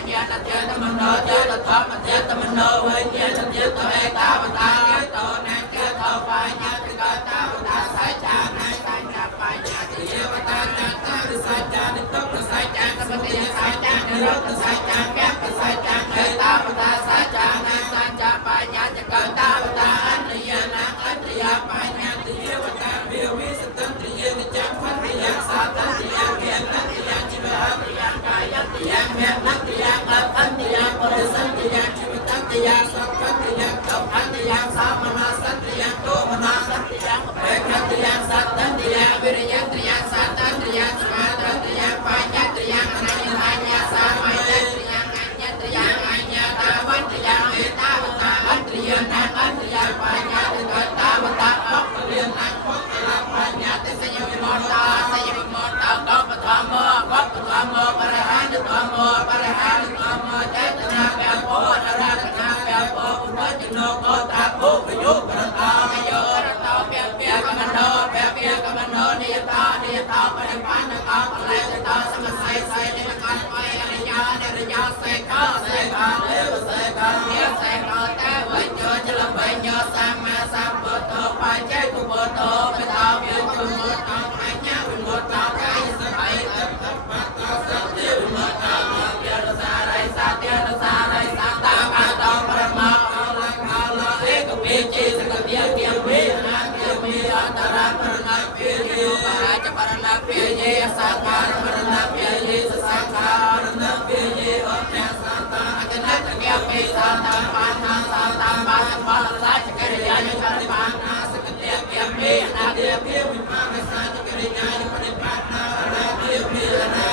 ញ្ញាតជាតមនោជាតធម្មជាតមនោវិញ្ញាណជាតឯតាវតាតោណាជាតោបញ្ញាតិកតាវតាសច្ចាណាសញ្ញបញ្ញាតិយវតាចតារិសច្ចានិទុកសច្ចាសមតិសច្ចានិរោធសច្ចាវៈសច្ចាឯតាវតាសច្ចាណាសញ្ញបញ្ញាតិកតាវតាអន្តយាណាអន្តយាបញ្ញាតិយវតាវិវិសតន្តិយនិចភន្តិយសាតន្តិយវិអនតិយជីវអតិយកាយតិយមនតិយអអន្តិយបរិសន្តិយជីវតន្តិយសក្ខន្តិយចុអន្តិយសមនាសន្តិយទោមនាសន្តិយបេខន្តិយសតន្តិយវិរិយន្តិយសតន្តិយសមាតន្តិយបញ្ញតិយអនញ្ញអញ្ញសមយតិយអញ្ញតិយអញ្ញតាវន្តិយមេតាវតាអន្តិយណាអន្តិយបញ្ញតិកតាវតាបកលិយណាបកលបញ្ញតិសយវិមតតាសយវិមតតាកបធម្មកបធម្មបរហានធម្មបរហានធម្មចេតនាបេពោនរតនាបេពោពុទ្ធជនោកតាពុគយុបរតាយោរតោបេបេកមនោបេបេកមនោនិយតានិយតាបរិបានកោបលេតោសមស័យស័យនិកនវៃអរិយានិរយោសេកោសេកាលេវសេកានិសេកោតេវញ្ញចលបញ្ញសម្មាសម្ពុទ្ធោបច្ច័យគុបតោបតោវិជុមតោអញ្ញវិមុតតោកាយសភ័យតតបតោសតិវិមុតតោយរសារៃសត្យរសារៃសតាកតោបរមោអលកោលឯកពេជិសកតិយតិវេណាតិវិអន្តរបរណពេយបរាជបរណពេយសង្ខារបរណពេយសង្ខារណពេយអញ្ញសតាអកណតញ្ញពេសតាបាណាសតាបាចបលសាចកិរិយាយបរិបាណាសកតិយពេពេអនាតិពេវិមាកសាចកិរិយាយបរិបាណាអនាតិពេអនា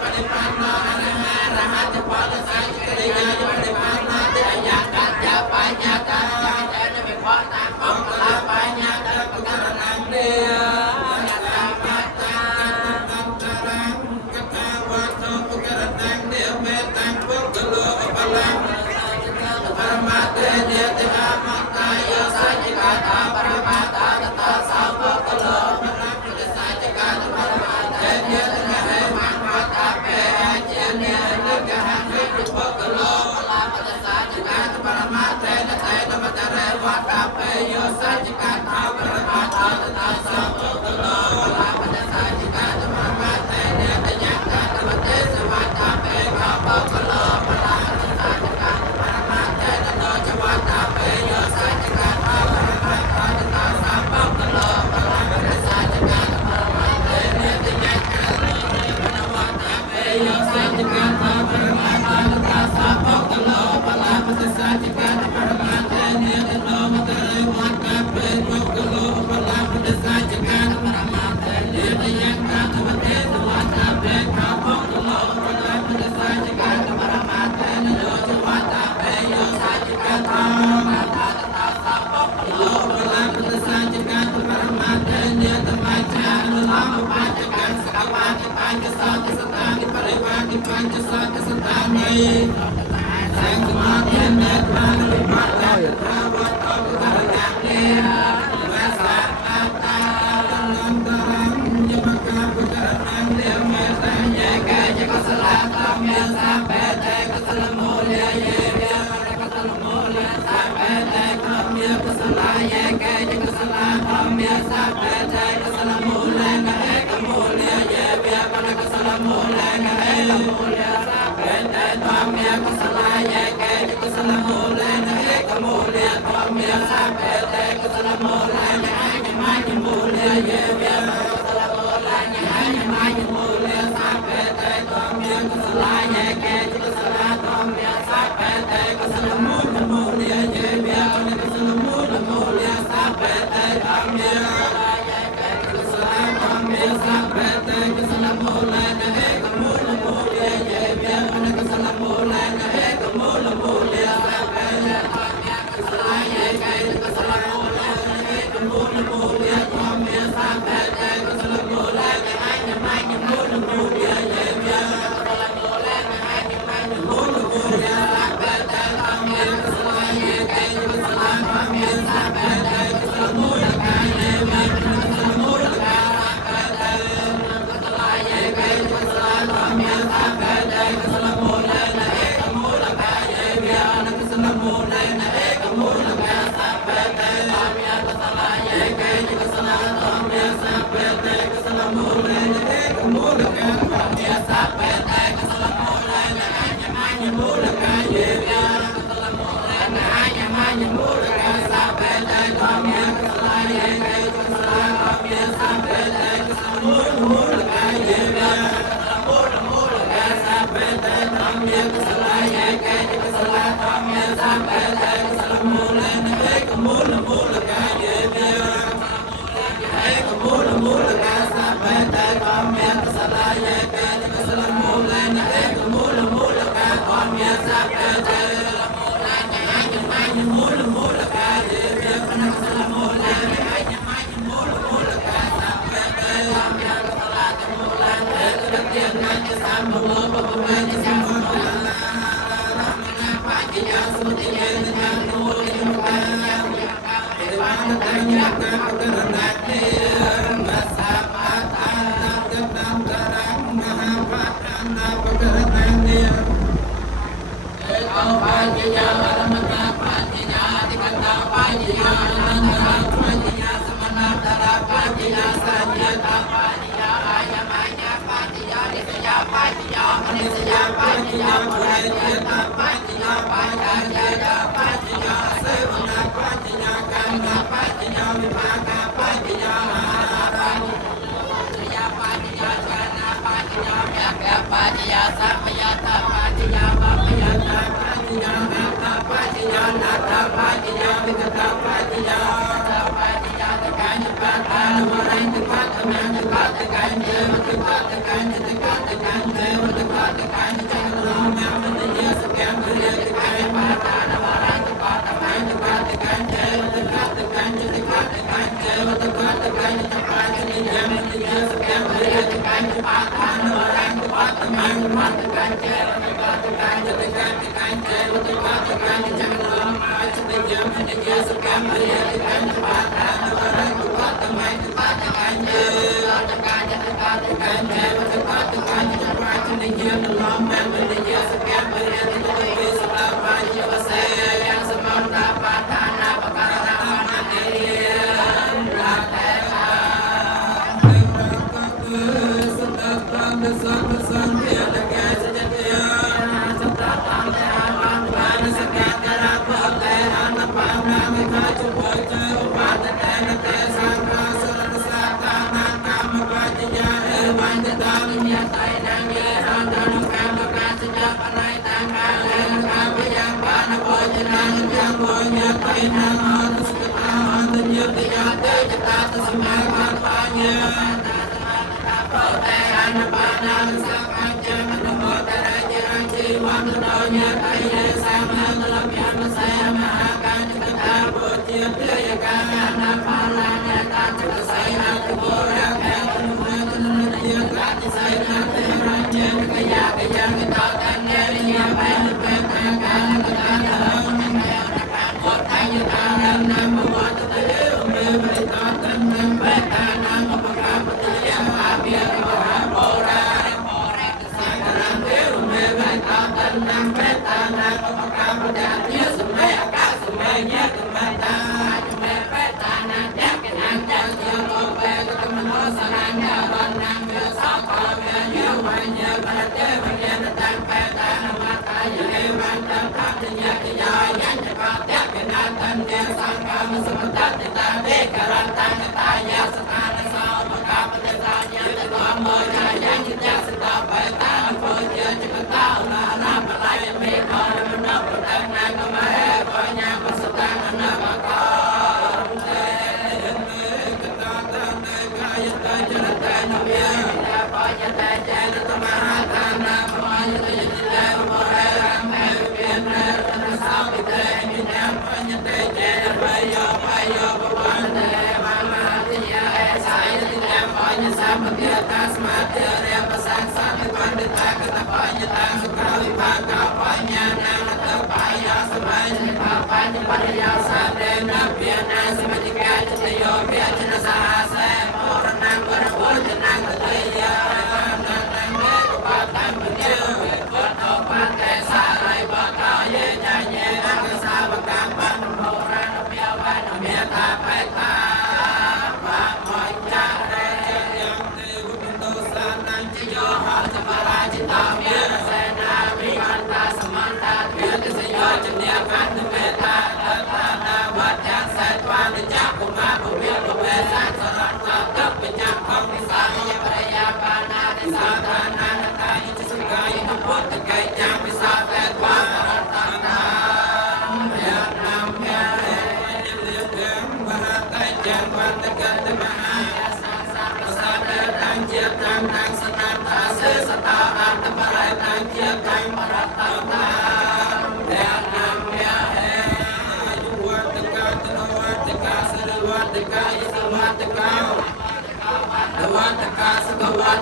បរិបាណាអរហតបលសាចកិរិយាយបរិបាណាតិអញ្ញាកតយបញ្ញាតាចេនវិបតាបកលបញ្ញាតបករណੰទេយតាបតាតន្តរੰកថាវត្ថុបករណੰទេមេតាំងពុកលោបលំបរមតេនេតិអមតាយោសច្ចកតាបរមតាកតាសោបកលោបរមពុទ្ធសច្ចកតាបរមតេនេតិហេមង្វតាពេជានេនិកហនិពុកលោបលមពុទ្ធសច្ចកតាបរមតេនតេតមតរេវតាពេយោសច្ចកតាបរមតាកតាសោបកលោបលមពុទ្ធសច្ចកតាបរមតេនេតិញកតមតេសវតាពេកបកលោបលមពុទ្ធសច្ចកតាបរមតេននោចវតាពេយោសច្ចកតាបរមតាកតាសោបកលោបលមពុទ្ធសច្ចកតាបរមតេនេតិញកតមតេសវតាពេយោសច្ចកតាបរមតាកតាសោបកលោបលមពុទ្ធសច្ចកតាបរមតេនេតិនោមតរេវតាពេបកលោបលមពុទ្ធសច្ចកតាបរមតេនេតិញកតមតេសវតាពេកបកលោបលមពុទ្ធសច្ចកតាបរមតេនោចវតាពេយោសច្ចកតាបរមតាកតាសោបកលោបលមពុទ្ធសច្ចកតាបរមតេនេតិបច្ចានុឡមបច្ចកសកវាតិបញ្ចសតសតានិបរិវាតិបញ្ចសតសតានិសង្ឃមាទិនេតបានិបតេប្រាវតោករណនេវាសាតារណន្តរំយមកបករណន្ទេមេតាយេកេចកសលាតមេសាបេតេកសលមូលយេយេកសលមូលសាបេតេកមេកសលាយេកេចកសលាមេសាបេតេកសលមូលកេកមូលយេយេកសលមូលកេកមូលសាបេតេតមេកសលាយេកេចកសលមូលកេកមូលមេសាបេតេកសលមូល Kamya Kasalaya Kaya Kasala Kamya Sampaya Kasalamula Naheka Mula Mula Kaya Vya Naheka Mula Mula Kasa Pata Kamya Kasalaya Kaya Kasalamula Naheka Mula Mula Kamya Sampaya Kasalamula Naheka Mula Mula Kaya Vya Kasalamula Naheka Mula Mula Kasa Pata Kamya Kasalaya Mula Naheka Naheka Sama Mula Mula Sama Hãy subscribe cho kênh Ghiền Mì Gõ để không bỏ lỡ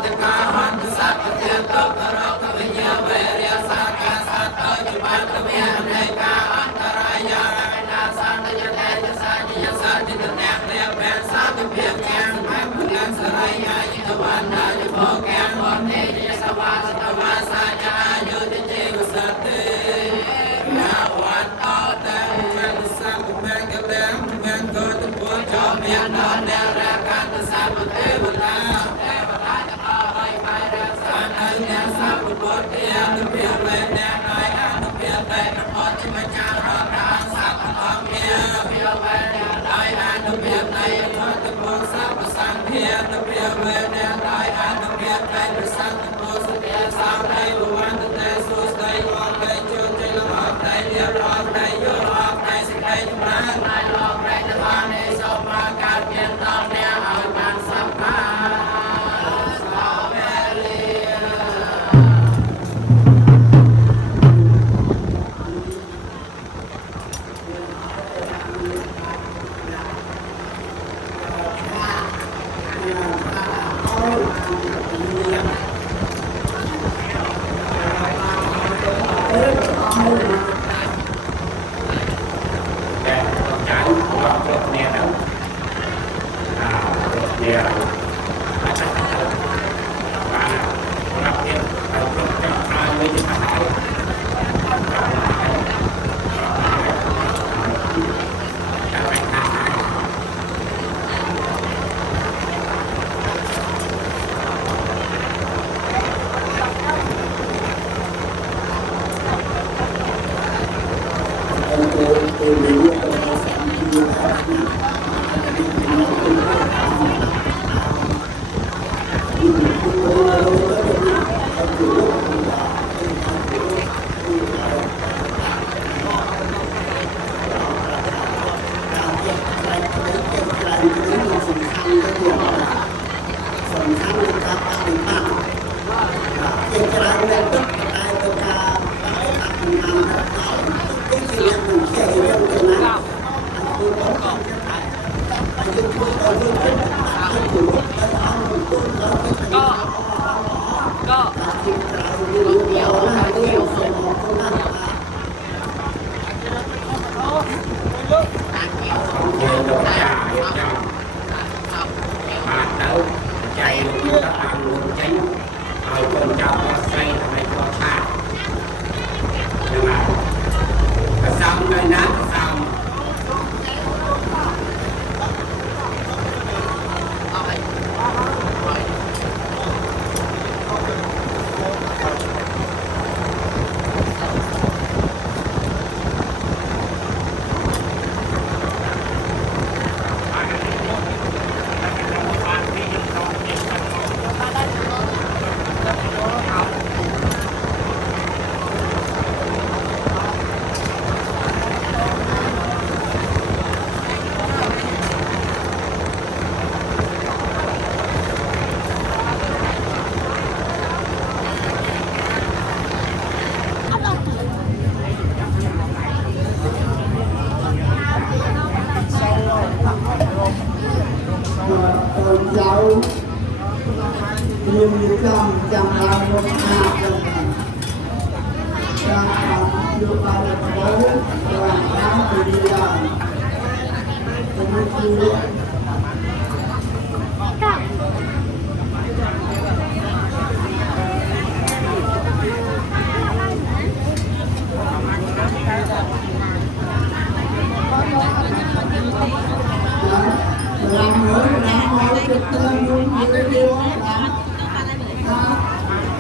តកាហន្តសត្វទានតបរកវិញ្ញាវេរិយសាកាសតោជបាតមេអនេកាអន្តរាយាណាសន្តយតេចសានិយសាតិតនេព្រាបែនសាទិភិយកានសម្រាប់ពលានសរៃយាយតវណ្ណាយភោកានវនេយសវាសតវាសាយាយុតិជេវសតិនាវត្តអតេវេសាមមេកលេមមេកោតពុជោមាននររកាន្តសាមទេវតាអញ្ញសាពុទ្ធិអនុភិវេណៃអនុភិវេណអតិមចារប្រាសាបអង្គមេភិវេណៃអនុភិវេណអតពុសាបសង្ឃាអនុភិវេណៃអនុភិវេណប្រសន្តពុសតិសាដៃវវន្តតេសុស្ដីអរតេជុតិលអរតេរៀបអរតេយោអរតេសេចក្ដីចម្រើនណៃលោកប្រេតបាននៃសូមមកកើតមានដល់អ្នកឲ្យបានសម្ភាមានចំចាំឡើងមកថាចាំយកបានទៅដល់បានតាមពីយ៉ាងទៅ